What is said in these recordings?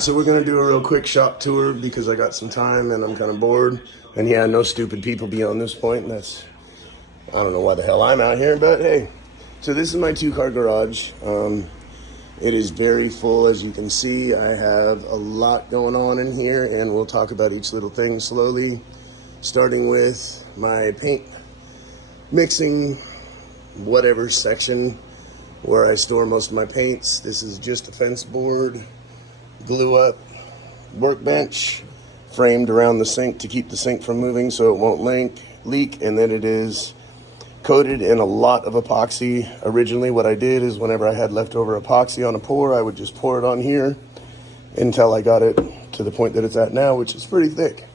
So we're gonna do a real quick shop tour because I got some time and I'm kind of bored. And yeah, no stupid people beyond this point. And I don't know why the hell I'm out here, but hey. So this is my 2-car garage. It is very full, as you can see. I have a lot going on in here, and we'll talk about each little thing slowly. Starting with my paint mixing, whatever section where I store most of my paints. This is just a fence board, glue up workbench framed around the sink to keep the sink from moving so it won't leak, and then it is coated in a lot of epoxy. Originally what I did is whenever I had leftover epoxy on a pour, I would just pour it on here until I got it to the point that it's at now, which is pretty thick.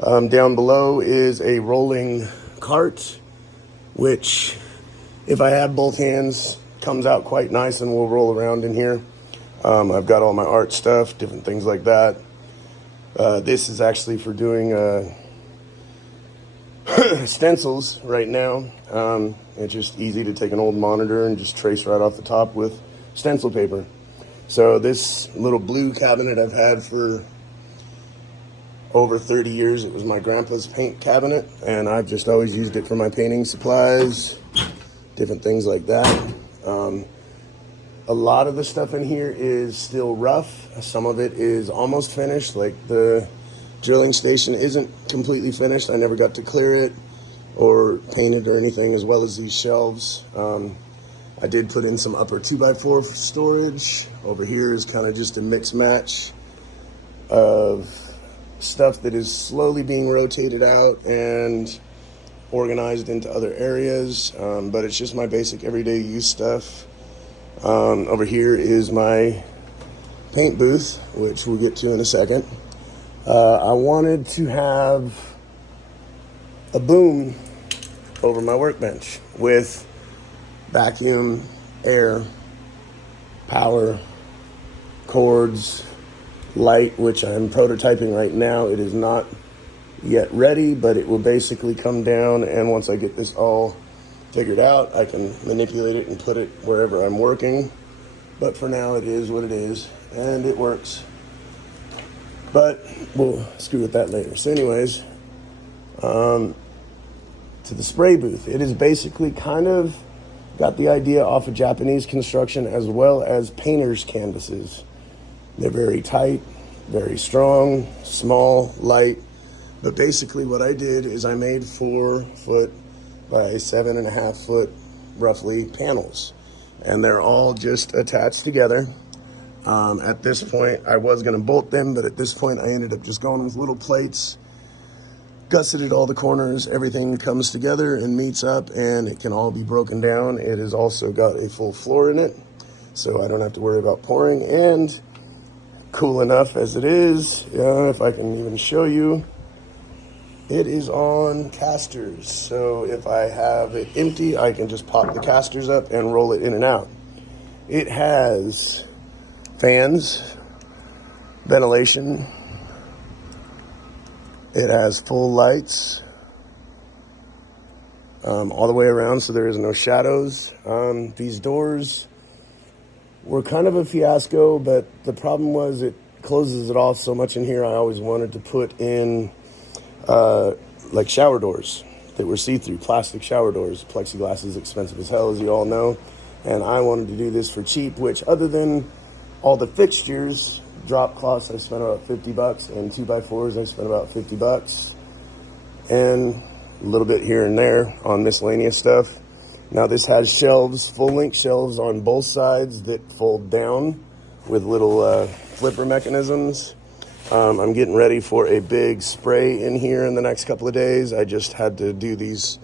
Down below is a rolling cart, which if I have both hands comes out quite nice and will roll around in here. I've got all my art stuff, different things like that. This is actually for doing stencils right now. It's just easy to take an old monitor and just trace right off the top with stencil paper. So this little blue cabinet I've had for over 30 years. It was my grandpa's paint cabinet, and I've just always used it for my painting supplies, different things like that. A lot of the stuff in here is still rough. Some of it is almost finished, like the drilling station isn't completely finished. I never got to clear it or paint it or anything, as well as these shelves. I did put in some upper 2x4 for storage. Over here is kind of just a mix match of stuff that is slowly being rotated out and organized into other areas, but it's just my basic everyday use stuff. Over here is my paint booth, which we'll get to in a second. I wanted to have a boom over my workbench with vacuum, air, power, cords, light, which I'm prototyping right now. It is not yet ready, but it will basically come down, and once I get this all figured out, I can manipulate it and put it wherever I'm working. But for now, it is what it is, and it works. But we'll screw with that later. So anyways, to the spray booth. It is basically kind of got the idea off of Japanese construction as well as painters' canvases. They're very tight, very strong, small, light. But basically what I did is I made 4-foot by 7.5-foot roughly panels, and they're all just attached together. At this point I was going to bolt them, but at this point I ended up just going with little plates, gusseted all the corners, everything comes together and meets up, and it can all be broken down. It has also got a full floor in it, so I don't have to worry about pouring. And cool enough as it is, if I can even show you, it is on casters, so if I have it empty, I can just pop the casters up and roll it in and out. It has fans, ventilation, it has full lights all the way around, so there is no shadows. These doors were kind of a fiasco, but the problem was it closes it off so much in here. I always wanted to put in like shower doors that were see-through, plastic shower doors. Plexiglass is expensive as hell, as you all know, and I wanted to do this for cheap, which other than all the fixtures, drop cloths I spent about $50, and 2x4s I spent about $50, and a little bit here and there on miscellaneous stuff. Now this has shelves, full-length shelves on both sides that fold down with little flipper mechanisms. I'm getting ready for a big spray in here in the next couple of days. I just had to do these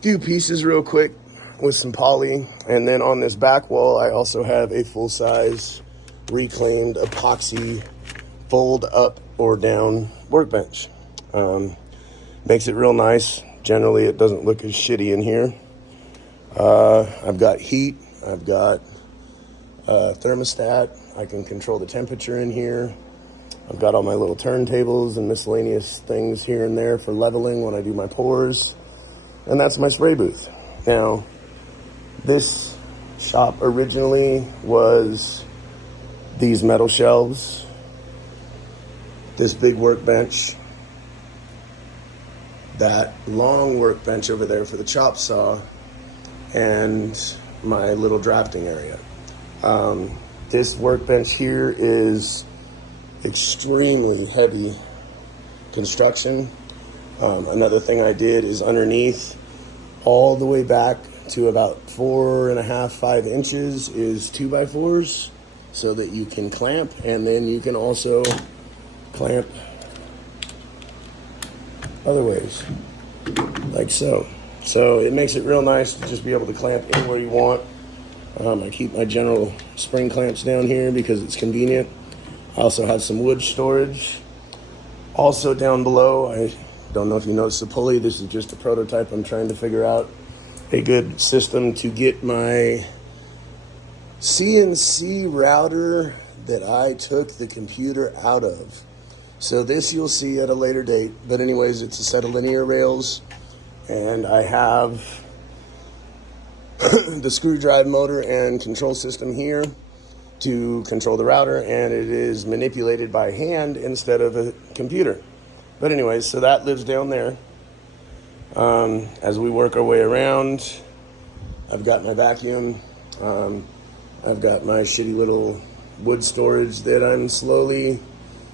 few pieces real quick with some poly. And then on this back wall, I also have a full-size reclaimed epoxy fold up or down workbench. Makes it real nice. Generally, it doesn't look as shitty in here. I've got heat. I've got thermostat. I can control the temperature in here. I've got all my little turntables and miscellaneous things here and there for leveling when I do my pours. And that's my spray booth. Now, this shop originally was these metal shelves, this big workbench, that long workbench over there for the chop saw, and my little drafting area. This workbench here is extremely heavy construction. Another thing I did is underneath, all the way back to about 4.5, 5 inches is 2x4s, so that you can clamp, and then you can also clamp other ways, like so. So it makes it real nice to just be able to clamp anywhere you want. I keep my general spring clamps down here because it's convenient. I also have some wood storage. Also down below, I don't know if you noticed the pulley. This is just a prototype. I'm trying to figure out a good system to get my CNC router that I took the computer out of. So this you'll see at a later date. But anyways, it's a set of linear rails, and I have the screw drive motor and control system here to control the router, and it is manipulated by hand instead of a computer. But anyways, so that lives down there. As we work our way around, I've got my vacuum. I've got my shitty little wood storage that I'm slowly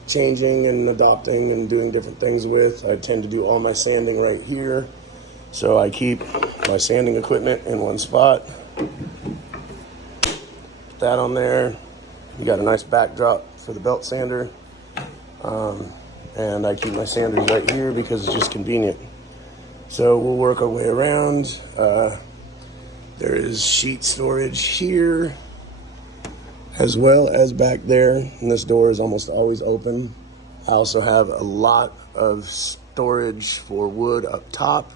changing and adopting and doing different things with. I tend to do all my sanding right here. So I keep my sanding equipment in one spot. Put that on there. You got a nice backdrop for the belt sander. And I keep my sanders right here because it's just convenient. So we'll work our way around. There is sheet storage here, as well as back there. And this door is almost always open. I also have a lot of storage for wood up top,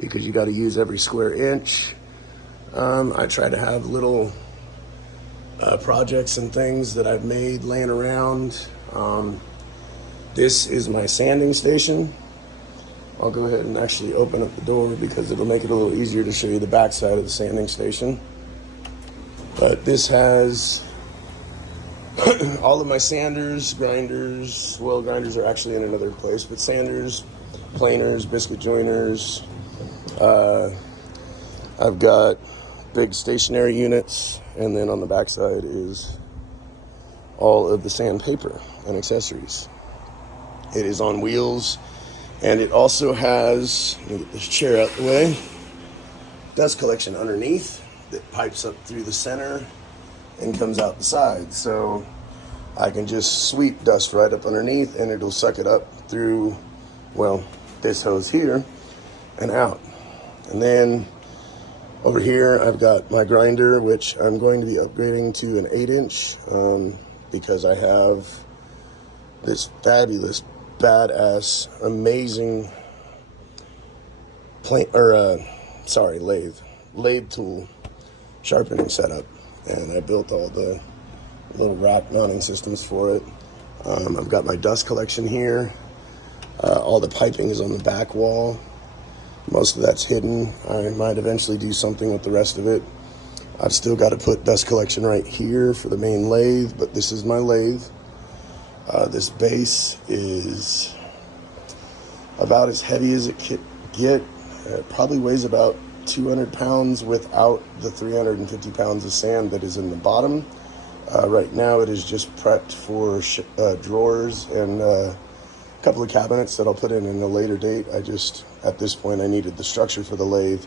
because you got to use every square inch. I try to have little projects and things that I've made laying around. This is my sanding station. I'll go ahead and actually open up the door because it'll make it a little easier to show you the back side of the sanding station. But this has all of my sanders, grinders. Well, grinders are actually in another place, but sanders, planers, biscuit joiners. I've got big stationary units, and then on the back side is all of the sandpaper and accessories. It is on wheels, and it also has, let me get this chair out the way, dust collection underneath that pipes up through the center and comes out the side. So I can just sweep dust right up underneath, and it'll suck it up through, well, this hose here and out. And then over here, I've got my grinder, which I'm going to be upgrading to an 8-inch because I have this fabulous, badass, amazing lathe tool sharpening setup. And I built all the little rack mounting systems for it. I've got my dust collection here. All the piping is on the back wall. Most of that's hidden. I might eventually do something with the rest of it. I've still got to put dust collection right here for the main lathe, but this is my lathe. This base is about as heavy as it could get. It probably weighs about 200 pounds without the 350 pounds of sand that is in the bottom. Right now it is just prepped for drawers and a couple of cabinets that I'll put in a later date. At this point, I needed the structure for the lathe.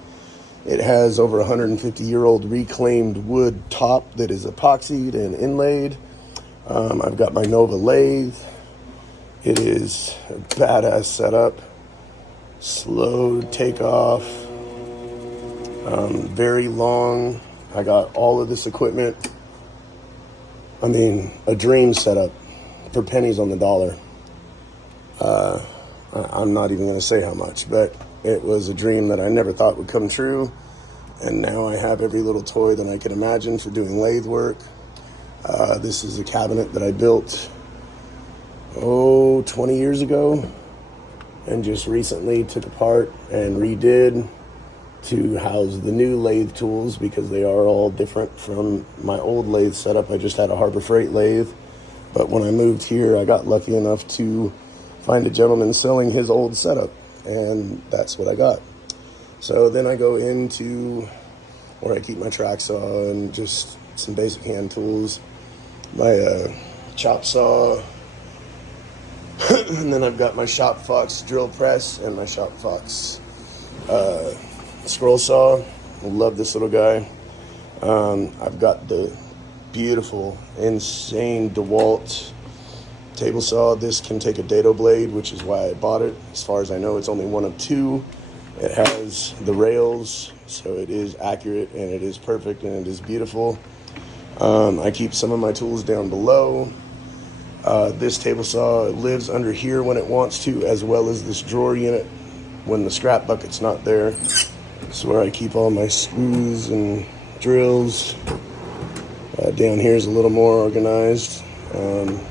It has over 150-year-old reclaimed wood top that is epoxied and inlaid. I've got my Nova lathe. It is a badass setup. Slow takeoff. Very long. I got all of this equipment. I mean, a dream setup for pennies on the dollar. I'm not even going to say how much, but it was a dream that I never thought would come true. And now I have every little toy that I could imagine for doing lathe work. This is a cabinet that I built, 20 years ago, and just recently took apart and redid to house the new lathe tools because they are all different from my old lathe setup. I just had a Harbor Freight lathe, but when I moved here, I got lucky enough to find a gentleman selling his old setup, and that's what I got. So then I go into where I keep my track saw and just some basic hand tools, my chop saw, and then I've got my Shop Fox drill press and my Shop Fox scroll saw. I love this little guy. I've got the beautiful, insane DeWalt table saw. This can take a dado blade, which is why I bought it. As far as I know, it's only one of two. It has the rails, so it is accurate and it is perfect and it is beautiful. I keep some of my tools down below. This table saw lives under here when it wants to, as well as this drawer unit when the scrap bucket's not there. It's where I keep all my screws and drills. Down here is a little more organized. And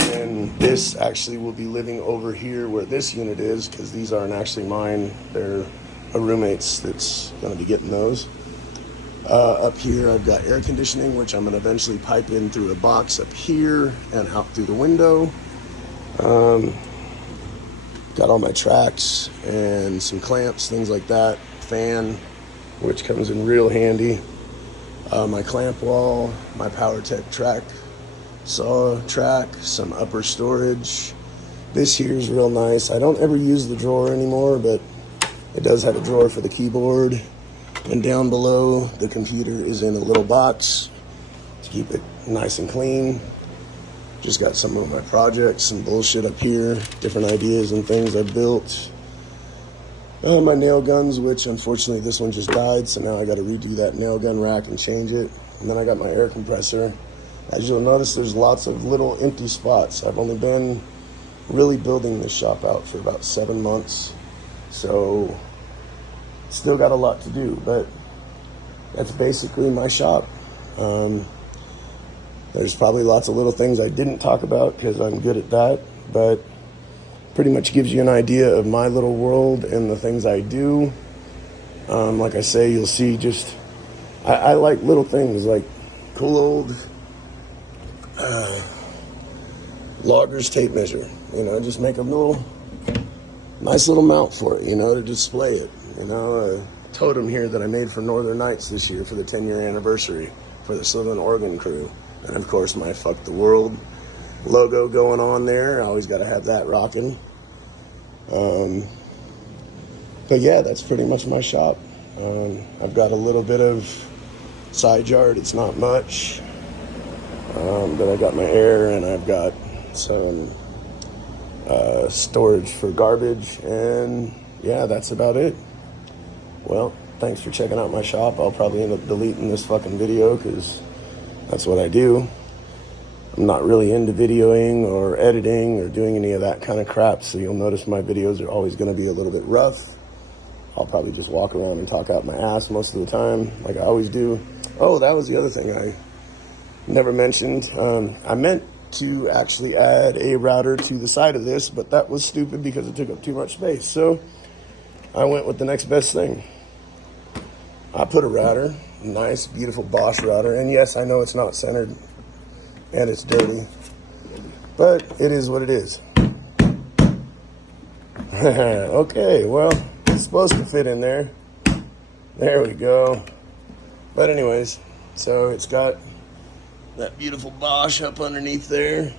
then this actually will be living over here where this unit is, because these aren't actually mine. They're a roommate's that's going to be getting those. Up here I've got air conditioning, which I'm going to eventually pipe in through a box up here and out through the window. Got all my tracks and some clamps, things like that. Fan, which comes in real handy. My clamp wall, my PowerTech track saw track, some upper storage. This here is real nice. I don't ever use the drawer anymore, but it does have a drawer for the keyboard. And down below, the computer is in a little box to keep it nice and clean. Just got some of my projects, some bullshit up here, different ideas and things I built. My nail guns, which unfortunately this one just died, so now I got to redo that nail gun rack and change it. And then I got my air compressor. As you'll notice, there's lots of little empty spots. I've only been really building this shop out for about 7 months, so still got a lot to do, but that's basically my shop. There's probably lots of little things I didn't talk about because I'm good at that, but pretty much gives you an idea of my little world and the things I do. Like I say, you'll see just, I like little things like cool old Loggers tape measure, just make a nice little mount for it, to display it. A totem here that I made for Northern Nights this year for the 10-year anniversary for the Southern Oregon crew. And of course my Fuck the World logo going on there. I always got to have that rocking. But yeah, that's pretty much my shop. I've got a little bit of side yard. It's not much. But I got my air and I've got some storage for garbage. And yeah, that's about it. Well, thanks for checking out my shop. I'll probably end up deleting this fucking video because that's what I do. I'm not really into videoing or editing or doing any of that kind of crap, so you'll notice my videos are always going to be a little bit rough. I'll probably just walk around and talk out my ass most of the time, like I always do. Oh, that was the other thing I never mentioned. I meant to actually add a router to the side of this, but that was stupid because it took up too much space. So I went with the next best thing. I put a router, nice, beautiful Bosch router, and yes, I know it's not centered and it's dirty, but it is what it is. Okay, well, it's supposed to fit in there. There we go. But anyways, so it's got that beautiful Bosch up underneath there,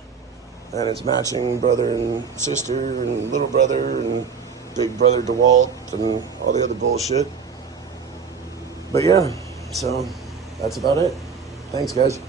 and it's matching brother and sister and little brother and big brother DeWalt and all the other bullshit. But yeah, so that's about it. Thanks, guys.